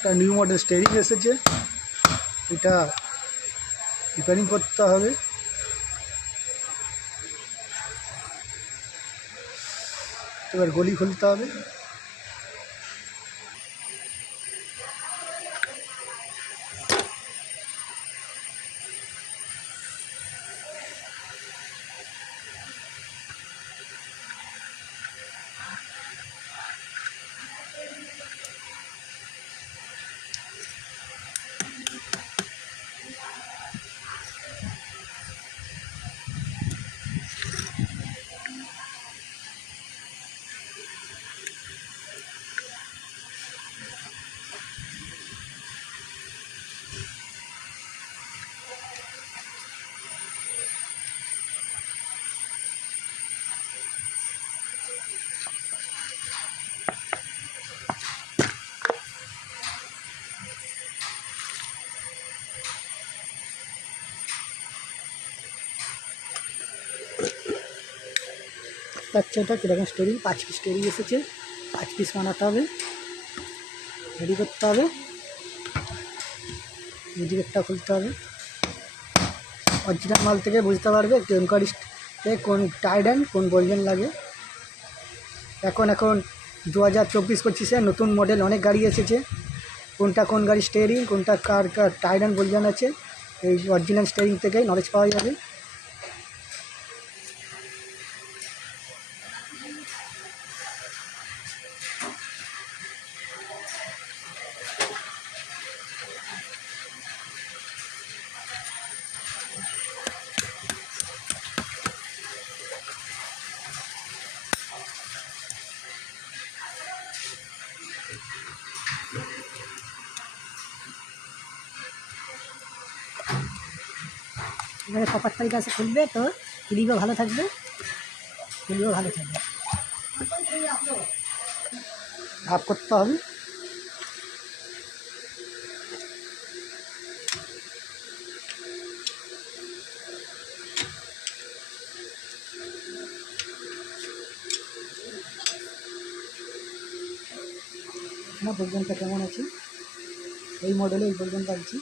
একটা new model steering এসেছে, এটা রিপেয়ারিং করতে হবে। এবার গলি খুলতে হবে। এটা কীরকম স্টিয়ারিং, 5 পিস স্টিয়ারিং এসেছে, 5 পিস বানাতে হবে, রেডি করতে হবে। মিউজিকটা খুলতে হবে। অরিজিনাল মাল থেকে বুঝতে পারবে কোন গাড়িতে কোন টায়ার অ্যান্ড কোন বলজেন লাগে। এখন 2024-25-এ নতুন মডেল অনেক গাড়ি এসেছে, কোনটা কোন গাড়ি স্টিয়ারিং, কোনটা কার টায়ার অ্যান্ড বলজেন আছে, এই অরিজিনাল স্টিয়ারিং থেকেই নলেজ পাওয়া যাবে। এবারে কপার তালিকা আছে, খুলবে তো ক্লিপও ভালো থাকবে, হাফ করতে হবে। না বলজনটা কেমন আছে, এই মডেলে এই বলজনটা আছে।